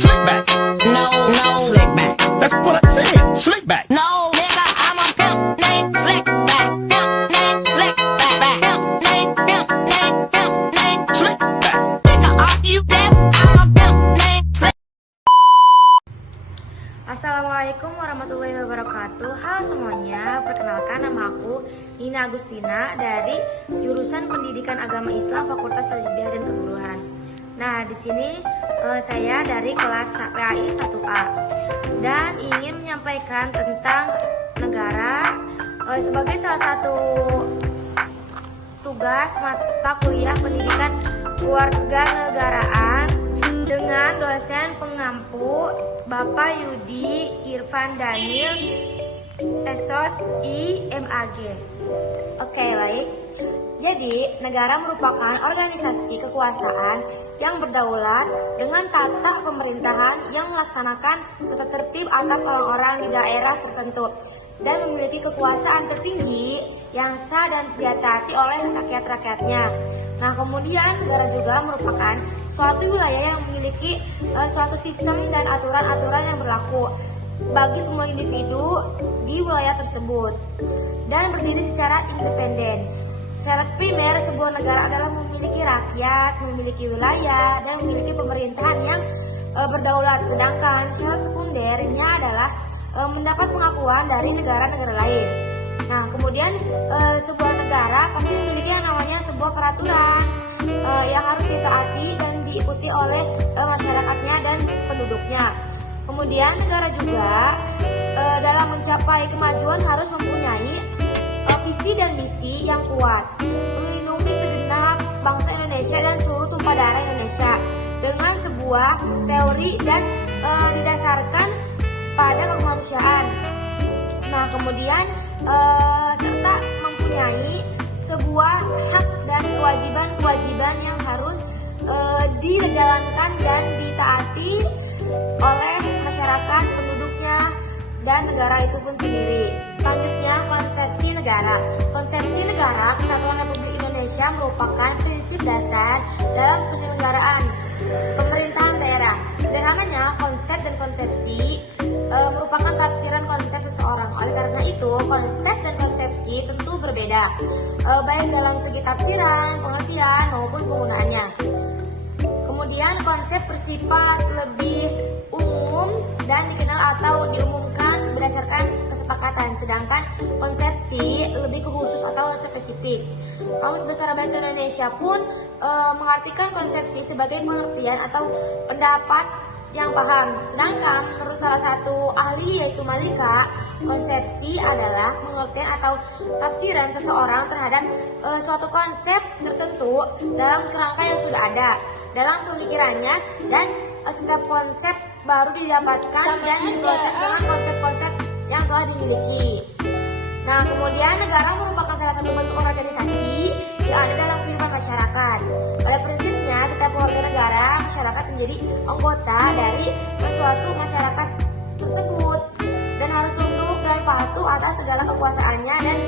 Slick back. No, slick back. That's what I said. Slick back. No, nigga, I'm a pimp named Slick back. Pimp named Slick back. Pimp named Slick back. Nigga, are you deaf? I'm a pimp named Slick. Assalamualaikum warahmatullahi wabarakatuh. Halo semuanya, perkenalkan nama aku Nina Agustina dari jurusan Pendidikan Agama Islam Fakultas Tarbiyah dan Keguruan. Nah, di sini saya dari kelas PAI 1A dan ingin menyampaikan tentang negara sebagai salah satu tugas mata kuliah pendidikan kewarganegaraan dengan dosen pengampu Bapak Yudi Irfan Daniel Esos IMAG. Oke, baik. Jadi, negara merupakan organisasi kekuasaan yang berdaulat dengan tata pemerintahan yang melaksanakan tata tertib atas orang-orang di daerah tertentu dan memiliki kekuasaan tertinggi yang sah dan ditaati oleh rakyat-rakyatnya. Nah, kemudian negara juga merupakan suatu wilayah yang memiliki suatu sistem dan aturan-aturan yang berlaku bagi semua individu di wilayah tersebut dan berdiri secara independen. Syarat primer sebuah negara adalah memiliki rakyat, memiliki wilayah, dan memiliki pemerintahan yang berdaulat. Sedangkan syarat sekundernya adalah mendapat pengakuan dari negara-negara lain. Nah, kemudian sebuah negara pasti memiliki yang namanya sebuah peraturan yang harus ditaati dan diikuti oleh masyarakatnya dan penduduknya. Kemudian negara juga dalam mencapai kemajuan harus mempunyai visi dan misi yang kuat, melindungi segenap bangsa Indonesia dan seluruh tumpah darah Indonesia dengan sebuah teori dan didasarkan pada kemanusiaan. Nah, kemudian serta mempunyai sebuah hak dan kewajiban yang harus dijalankan dan ditaati oleh masyarakat, penduduknya, dan negara itu pun sendiri. Selanjutnya, konsepsi negara. Konsepsi negara Kesatuan Republik Indonesia merupakan prinsip dasar dalam penyelenggaraan pemerintahan daerah. Sederhananya, konsep dan konsepsi merupakan tafsiran konsep seseorang. Oleh karena itu, konsep dan konsepsi tentu berbeda, baik dalam segi tafsiran, pengertian, maupun penggunaannya. Kemudian, konsep bersifat lebih umum dan dikenal atau diumumkan berdasarkan kesepakatan, sedangkan konsepsi lebih ke khusus atau spesifik. Kamus Besar Bahasa Indonesia pun mengartikan konsepsi sebagai pengertian atau pendapat yang paham. Sedangkan menurut salah satu ahli yaitu Malika, konsepsi adalah pengertian atau tafsiran seseorang terhadap suatu konsep tertentu dalam kerangka yang sudah ada dalam pemikirannya, dan setiap konsep baru didapatkan dan diproses dengan konsep-konsep yang telah dimiliki. Nah, kemudian negara merupakan salah satu bentuk organisasi yang ada dalam kehidupan masyarakat. Pada prinsipnya, setiap warga negara, masyarakat menjadi anggota dari suatu masyarakat tersebut dan harus tunduk dan patuh atas segala kekuasaannya dan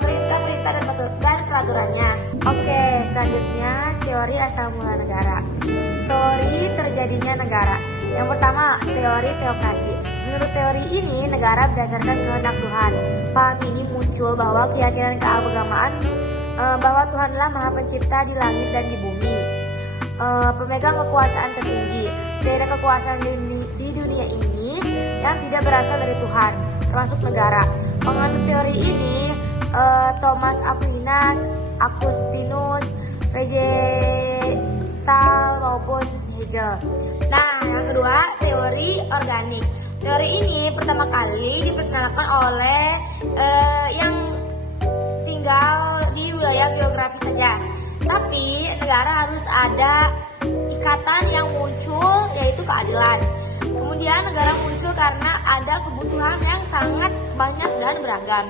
perintah-perintah dan peraturannya. Oke, selanjutnya teori asal mula negara. Teori terjadinya negara. Yang pertama, teori teokrasi. Menurut teori ini, negara berdasarkan kehendak Tuhan. Paham ini muncul bahwa keyakinan keagamaan bahwa Tuhanlah Maha Pencipta di langit dan di bumi, pemegang kekuasaan tertinggi. Tidak ada kekuasaan di dunia ini yang tidak berasal dari Tuhan, termasuk negara. Penganut teori ini Thomas Aquinas, Augustinus, Stahl maupun Hegel. Nah, yang kedua, teori organik. Teori ini pertama kali diperkenalkan oleh yang tinggal di wilayah geografis saja. Tapi negara harus ada ikatan yang muncul, yaitu keadilan. Kemudian negara muncul karena ada kebutuhan yang sangat banyak dan beragam.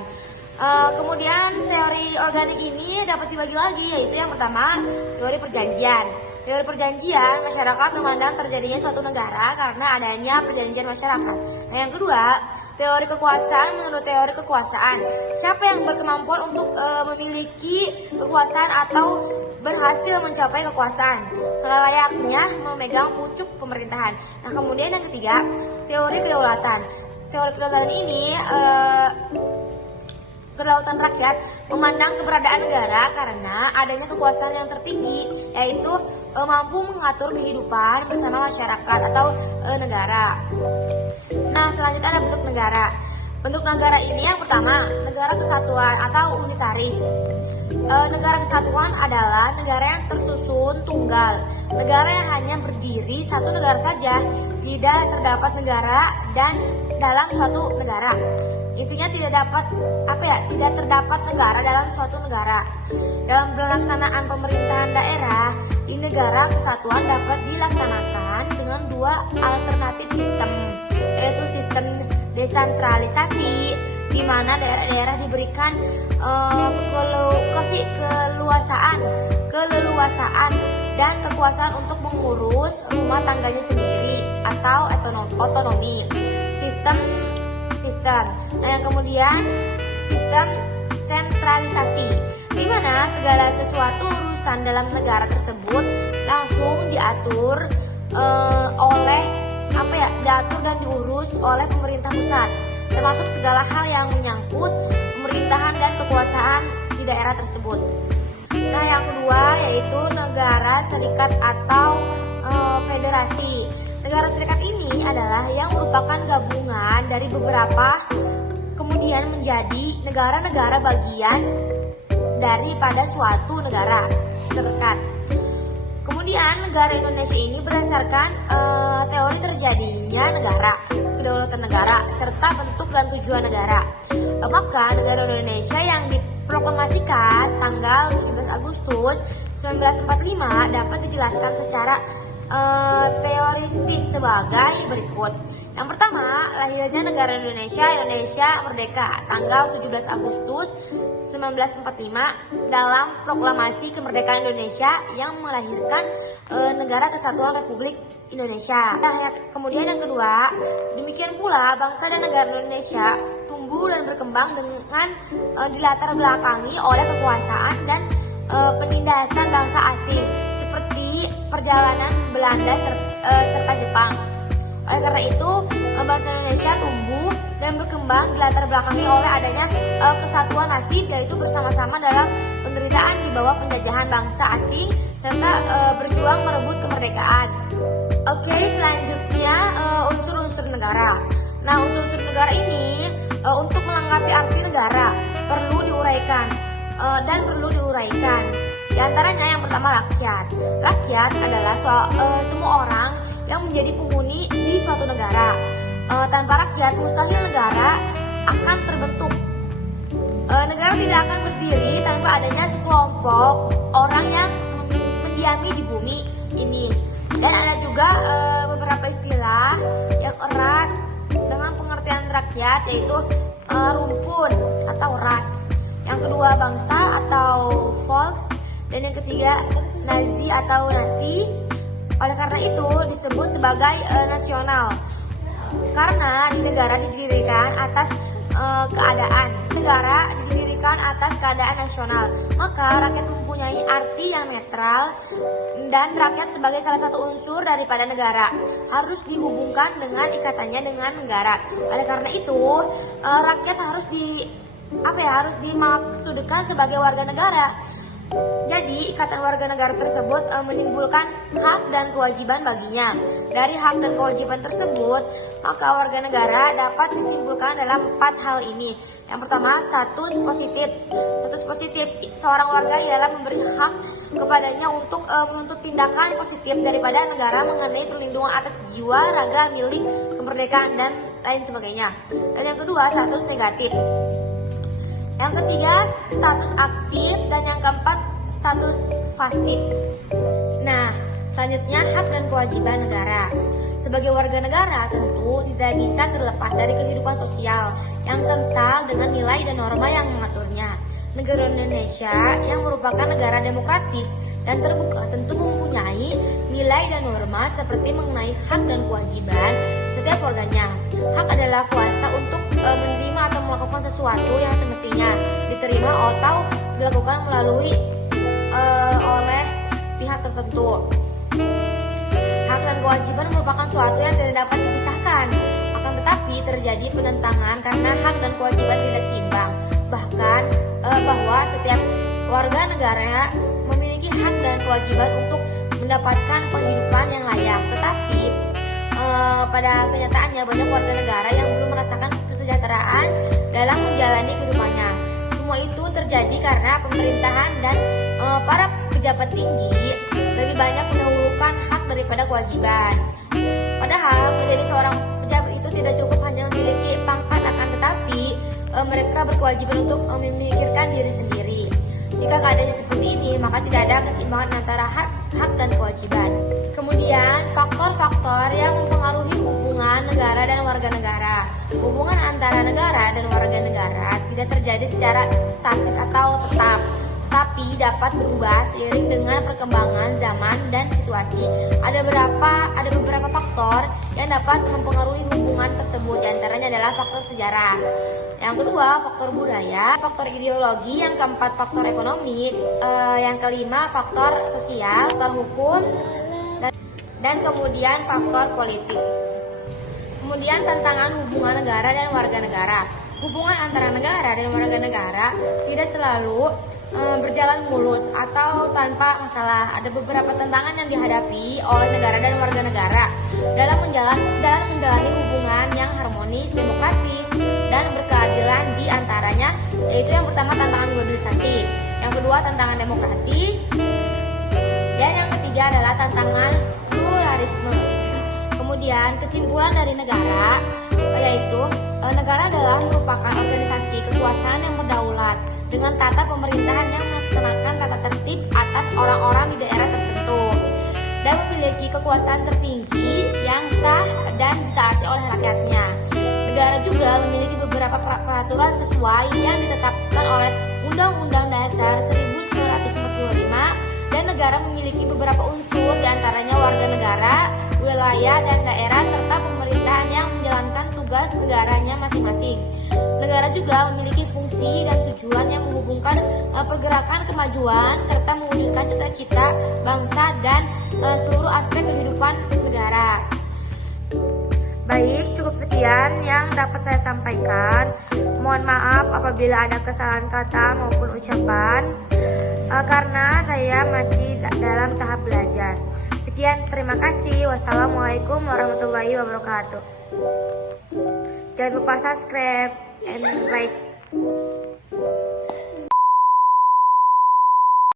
Kemudian teori organik ini dapat dibagi lagi, yaitu yang pertama, teori perjanjian. Teori perjanjian, masyarakat memandang terjadinya suatu negara karena adanya perjanjian masyarakat. Nah, yang kedua, teori kekuasaan menurut teori kekuasaan. Siapa yang berkemampuan untuk memiliki kekuasaan atau berhasil mencapai kekuasaan selayaknya memegang pucuk pemerintahan. Nah, kemudian yang ketiga, teori kedaulatan. Teori kedaulatan ini kedaulatan rakyat memandang keberadaan negara karena adanya kekuasaan yang tertinggi, yaitu mampu mengatur kehidupan bersama masyarakat atau negara. Nah, selanjutnya ada bentuk negara. Bentuk negara ini yang pertama, negara kesatuan atau unitaris. Negara kesatuan adalah negara yang tersusun tunggal, negara yang hanya berdiri satu negara saja, tidak terdapat negara dan dalam suatu negara. Intinya tidak terdapat negara dalam suatu negara. Dalam pelaksanaan pemerintahan daerah di negara kesatuan dapat dilaksanakan dengan dua alternatif sistem, yaitu sistem desentralisasi di mana daerah-daerah diberikan keleluasaan dan kekuasaan untuk mengurus rumah tangganya sendiri atau otonomi. Sistem. Nah, yang kemudian sistem sentralisasi, di mana segala sesuatu urusan dalam negara tersebut langsung diatur diatur dan diurus oleh pemerintah pusat, termasuk segala hal yang menyangkut pemerintahan dan kekuasaan di daerah tersebut. Nah, yang kedua yaitu negara serikat atau federasi. Negara serikat ini adalah yang merupakan gabungan dari beberapa kemudian menjadi negara-negara bagian daripada suatu negara serikat. Kemudian negara Indonesia ini berdasarkan teori terjadinya negara, kedaulatan negara, serta bentuk dan tujuan negara. Maka negara Indonesia yang diproklamasikan tanggal 17 Agustus 1945 dapat dijelaskan secara teoristis sebagai berikut. Yang pertama, lahirnya negara Indonesia merdeka tanggal 17 Agustus 1945 dalam proklamasi kemerdekaan Indonesia yang melahirkan Negara Kesatuan Republik Indonesia. Nah, kemudian yang kedua, demikian pula bangsa dan negara Indonesia tumbuh dan berkembang dengan dilatar belakangi oleh kekuasaan dan penindasan bangsa asing seperti perjalanan Belanda serta Jepang. Oleh karena itu, bangsa Indonesia tumbuh dan berkembang dilatar belakangi oleh adanya kesatuan nasib, yaitu bersama-sama dalam penderitaan di bawah penjajahan bangsa asing serta berjuang merebut kemerdekaan. Oke, selanjutnya unsur-unsur negara. Nah, unsur-unsur negara ini untuk melengkapi arti negara perlu diuraikan. Di antaranya yang pertama, rakyat. Rakyat adalah semua orang yang menjadi penghuni di suatu negara. Tanpa rakyat, mustahil negara akan terbentuk. Negara tidak akan berdiri tanpa adanya sekelompok orang yang mendiami di bumi ini. Dan ada juga beberapa istilah yang erat dengan pengertian rakyat, yaitu rumpun atau ras. Yang kedua, bangsa atau volks. Dan yang ketiga, nazi atau nati. Oleh karena itu disebut sebagai nasional, karena di negara didirikan atas keadaan. Negara didirikan atas keadaan nasional, maka rakyat mempunyai arti yang netral dan rakyat sebagai salah satu unsur daripada negara harus dihubungkan dengan ikatannya dengan negara. Oleh karena itu rakyat harus dimaksudkan sebagai warga negara. Jadi, ikatan warga negara tersebut menimbulkan hak dan kewajiban baginya. Dari hak dan kewajiban tersebut, maka warga negara dapat disimpulkan dalam 4 hal ini. Yang pertama, status positif. Status positif seorang warga ialah memberi hak kepadanya untuk menuntut tindakan positif daripada negara mengenai perlindungan atas jiwa, raga, milik, kemerdekaan, dan lain sebagainya. Dan yang kedua, status negatif. Yang ketiga, status aktif, dan yang keempat, status pasif. Nah, selanjutnya hak dan kewajiban negara. Sebagai warga negara tentu tidak bisa terlepas dari kehidupan sosial yang kental dengan nilai dan norma yang mengaturnya. Negara Indonesia yang merupakan negara demokratis dan terbuka tentu mempunyai nilai dan norma seperti mengenai hak dan kewajiban setiap warganya. Hak adalah kuasa untuk menerima atau melakukan sesuatu yang semestinya diterima atau dilakukan melalui oleh pihak tertentu. Hak dan kewajiban merupakan suatu yang tidak dapat dipisahkan. Akan tetapi terjadi penentangan karena hak dan kewajiban tidak seimbang. Bahkan bahwa setiap warga negara memiliki hak dan kewajiban untuk mendapatkan penghidupan yang layak. Tetapi pada kenyataannya banyak warga negara yang belum merasakan kesejahteraan dalam menjalani kehidupannya. Semua itu terjadi karena pemerintahan dan para pejabat tinggi lebih banyak mendahulukan hak daripada kewajiban. Padahal menjadi seorang pejabat itu tidak cukup hanya memiliki pangkat, akan tetapi mereka berkewajiban untuk memikirkan diri sendiri. Jika keadaannya seperti ini, maka tidak ada keseimbangan antara hak dan kewajiban. Kemudian, faktor-faktor yang mempengaruhi hubungan negara dan warga negara. Hubungan antara negara dan warga negara tidak terjadi secara statis atau tetap, tapi dapat berubah seiring dengan perkembangan zaman dan situasi. Ada beberapa faktor yang dapat mempengaruhi hubungan tersebut. Di antaranya adalah faktor sejarah. Yang kedua, faktor budaya, faktor ideologi, yang keempat faktor ekonomi, yang kelima faktor sosial, faktor hukum, dan kemudian faktor politik. Kemudian tantangan hubungan negara dan warga negara. Hubungan antara negara dan warga negara tidak selalu berjalan mulus atau tanpa masalah. Ada beberapa tantangan yang dihadapi oleh negara dan warga negara dalam menjalani hubungan yang harmonis, demokratis, dan berkeadilan di antaranya, yaitu yang pertama tantangan globalisasi, yang kedua tantangan demokratis, dan yang ketiga adalah tantangan pluralisme. Kemudian kesimpulan dari negara yaitu negara adalah merupakan organisasi kekuasaan yang berdaulat dengan tata pemerintahan yang melaksanakan tata tertib atas orang-orang di daerah tertentu dan memiliki kekuasaan tertinggi yang sah dan ditaati oleh rakyatnya. Negara juga memiliki beberapa peraturan sesuai yang ditetapkan oleh Undang-Undang Dasar 1945, dan negara memiliki beberapa unsur, diantaranya warga negara, wilayah dan daerah, serta pemerintahan yang menjalankan tugas negaranya masing-masing. Negara juga memiliki fungsi dan tujuan yang menghubungkan pergerakan kemajuan serta mewujudkan cita-cita bangsa dan seluruh aspek kehidupan negara. Baik, cukup sekian yang dapat saya sampaikan. Mohon maaf apabila ada kesalahan kata maupun ucapan, karena saya masih dalam tahap belajar. Sekian, terima kasih. Wassalamualaikum warahmatullahi wabarakatuh. Jangan lupa subscribe and like.